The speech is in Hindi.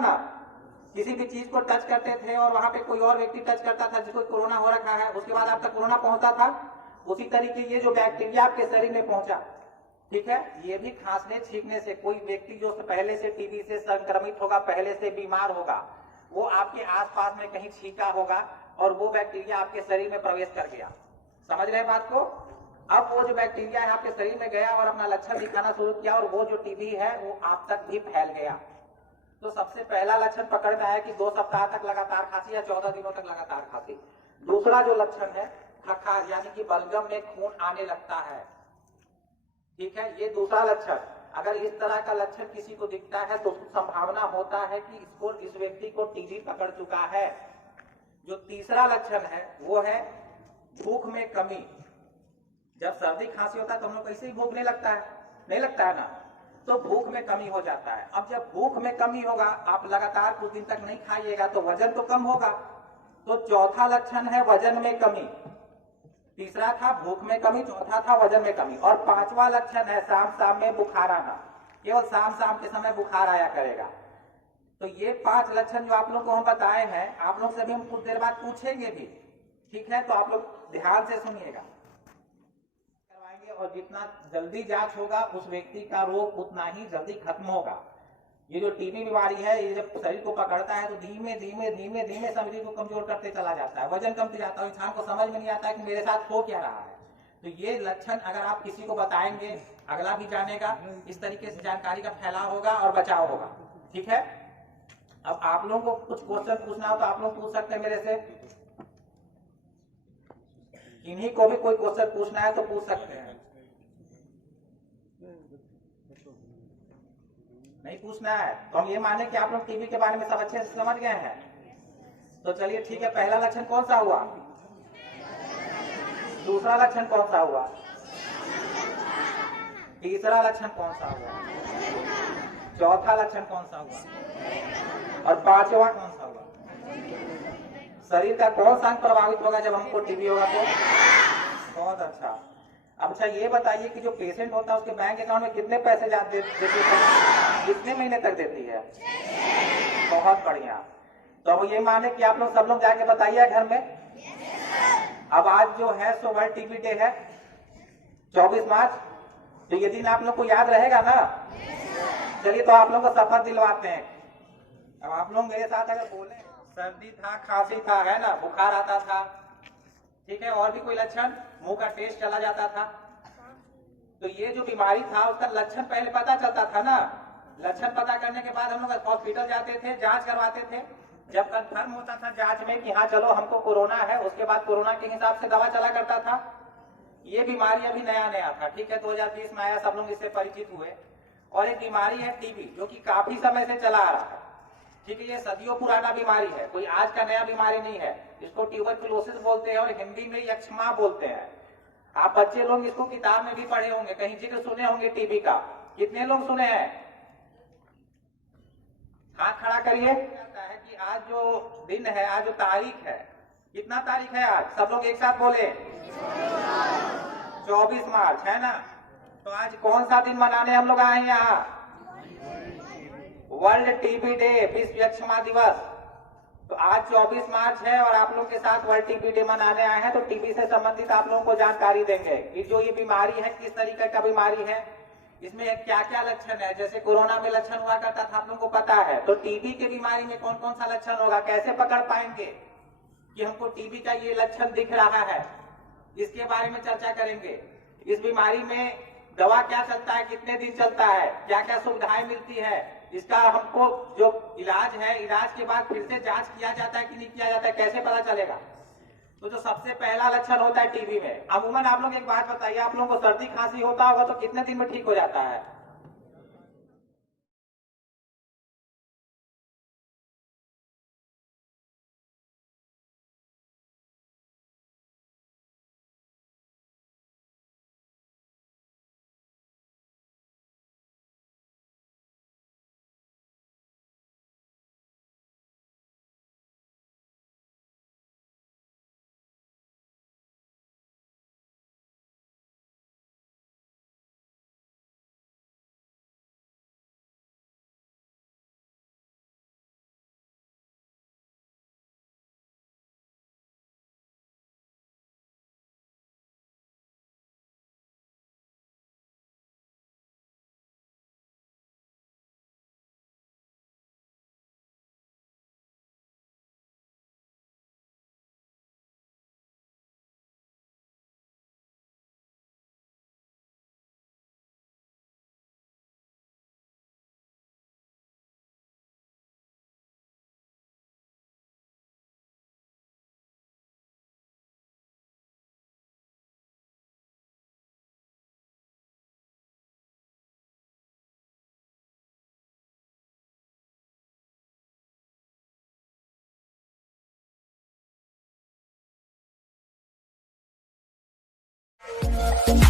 ना, किसी भी चीज को टच करते थे और वहां पे कोई और व्यक्ति टच करता था जिसको कोरोना हो रखा है, उसके बाद आप तक कोरोना पहुंचता था। उसी तरीके ये जो बैक्टीरिया आपके शरीर में पहुंचा, ठीक है, ये भी खांसने छींकने से, कोई व्यक्ति जो पहले से टीबी से संक्रमित होगा, पहले से बीमार होगा, वो आपके आसपास में कहीं छींका होगा और वो बैक्टीरिया आपके शरीर में प्रवेश कर गया। समझ रहे बात को? अब वो जो बैक्टीरिया है आपके शरीर में गया और अपना लक्षण दिखाना शुरू किया और वो जो टीबी है वो आप तक भी फैल गया। तो सबसे पहला लक्षण पकड़ में आया कि 2 सप्ताह तक लगातार खांसी या 14 दिनों तक लगातार खांसी। दूसरा जो लक्षण है खखार, यानी कि बलगम में खून आने लगता है, ठीक है, ये दूसरा लक्षण। अगर इस तरह का लक्षण किसी को दिखता है तो संभावना होता है कि इस व्यक्ति को टीबी पकड़ चुका है। जो तीसरा लक्षण है वो है भूख में कमी। जब सर्दी खांसी होता है तो हम लोग कैसे ही भूख नहीं लगता है, नहीं लगता है ना, तो भूख में कमी हो जाता है। अब जब भूख में कमी होगा, आप लगातार कुछ दिन तक नहीं खाइएगा तो वजन तो कम होगा। तो चौथा लक्षण है वजन में कमी। तीसरा था भूख में कमी, चौथा था वजन में कमी, और पांचवा लक्षण है शाम शाम में बुखार आना। केवल शाम शाम के समय बुखार आया करेगा। तो ये 5 लक्षण जो आप लोग को हम बताए हैं, आप लोग से भी हम कुछ देर बाद पूछेंगे भी, ठीक है, तो आप लोग ध्यान से सुनिएगा करवाएंगे। और जितना जल्दी जांच होगा उस व्यक्ति का रोग उतना ही जल्दी खत्म होगा। ये जो टीबी बीमारी है, ये जब शरीर को पकड़ता है तो धीमे धीमे धीमे धीमे शरीर को कमजोर करते चला जाता है, वजन कमते जाता है, इंसान को समझ में नहीं आता है कि मेरे साथ हो क्या रहा है। तो ये लक्षण अगर आप किसी को बताएंगे, अगला भी जानेगा, इस तरीके से जानकारी का फैलाव होगा और बचाव होगा, ठीक है। अब आप लोगों को कुछ क्वेश्चन पूछना हो तो आप लोग पूछ सकते हैं मेरे से, इन्हीं को भी कोई क्वेश्चन पूछना है तो पूछ सकते हैं। नहीं पूछना है तो हम ये माने कि आप लोग टीबी के बारे में सब अच्छे से समझ गए हैं। तो चलिए ठीक है, पहला लक्षण कौन सा हुआ? दूसरा लक्षण कौन सा हुआ? तीसरा लक्षण कौन सा हुआ? चौथा लक्षण कौन सा हुआ? और पांचवा कौन सा हुआ? शरीर का कौन सा अंग प्रभावित होगा जब हमको टीबी होगा? तो बहुत अच्छा। अब अच्छा ये बताइए कि जो पेशेंट होता है उसके बैंक अकाउंट में कितने पैसे देती है, कितने महीने तक देती है? बहुत बढ़िया। तो अब ये माने कि आप लोग सब लोग जाके बताइए घर में। अब आज जो है सो वर्ल्ड टीबी डे है, 24 मार्च। तो ये दिन आप लोग को याद रहेगा ना? चलिए तो आप लोग को शपथ दिलवाते हैं। अब आप लोग मेरे साथ अगर बोले, सर्दी था, खांसी था, है ना, बुखार आता था, ठीक है, और भी कोई लक्षण, मुंह का टेस्ट चला जाता था, तो ये जो बीमारी था उसका लक्षण पहले पता चलता था ना। लक्षण पता करने के बाद हम लोग हॉस्पिटल जाते थे, जांच करवाते थे। जब कंफर्म होता था जांच में कि हाँ चलो हमको कोरोना है, उसके बाद कोरोना के हिसाब से दवा चला करता था। ये बीमारी अभी नया नया था, ठीक है, 2020 में आया, सब लोग इससे परिचित हुए। और एक बीमारी है टीबी, जो कि काफी समय से चला आ रहा है, ठीक है, ये सदियों पुराना बीमारी है, कोई आज का नया बीमारी नहीं है। इसको ट्यूबरकुलोसिस बोलते हैं और हिंदी में यक्ष्मा बोलते हैं। आप बच्चे लोग इसको किताब में भी पढ़े होंगे, कहीं जिक्र सुने होंगे टीबी का। कितने लोग सुने हैं? हाथ खड़ा करिए। कहता है कि आज जो दिन है, आज जो तारीख है, कितना तारीख है आज? सब लोग एक साथ बोले, 24 मार्च है ना। तो आज कौन सा दिन मनाने हम लोग आए हैं यहाँ? वर्ल्ड टीबी डे, विश्व यक्ष्मा दिवस। तो आज 24 मार्च है और आप लोग के साथ वर्ल्ड टीबी डे मनाने आए हैं। तो टीबी से संबंधित आप लोगों को जानकारी देंगे कि जो ये बीमारी है किस तरीके का बीमारी है, इसमें क्या क्या लक्षण है। जैसे कोरोना में लक्षण हुआ करता था, आप लोगों को पता है, तो टीबी की बीमारी में कौन कौन सा लक्षण होगा, कैसे पकड़ पाएंगे कि हमको टीबी का ये लक्षण दिख रहा है, इसके बारे में चर्चा करेंगे। इस बीमारी में दवा क्या चलता है, कितने दिन चलता है, क्या क्या सुविधाएं मिलती है, इसका हमको जो इलाज है, इलाज के बाद फिर से जांच किया जाता है कि नहीं किया जाता है, कैसे पता चलेगा। तो जो सबसे पहला लक्षण होता है टीबी में, अमूमन आप लोग एक बात बताइए, आप लोगों को सर्दी खांसी होता होगा तो कितने दिन में ठीक हो जाता है? है।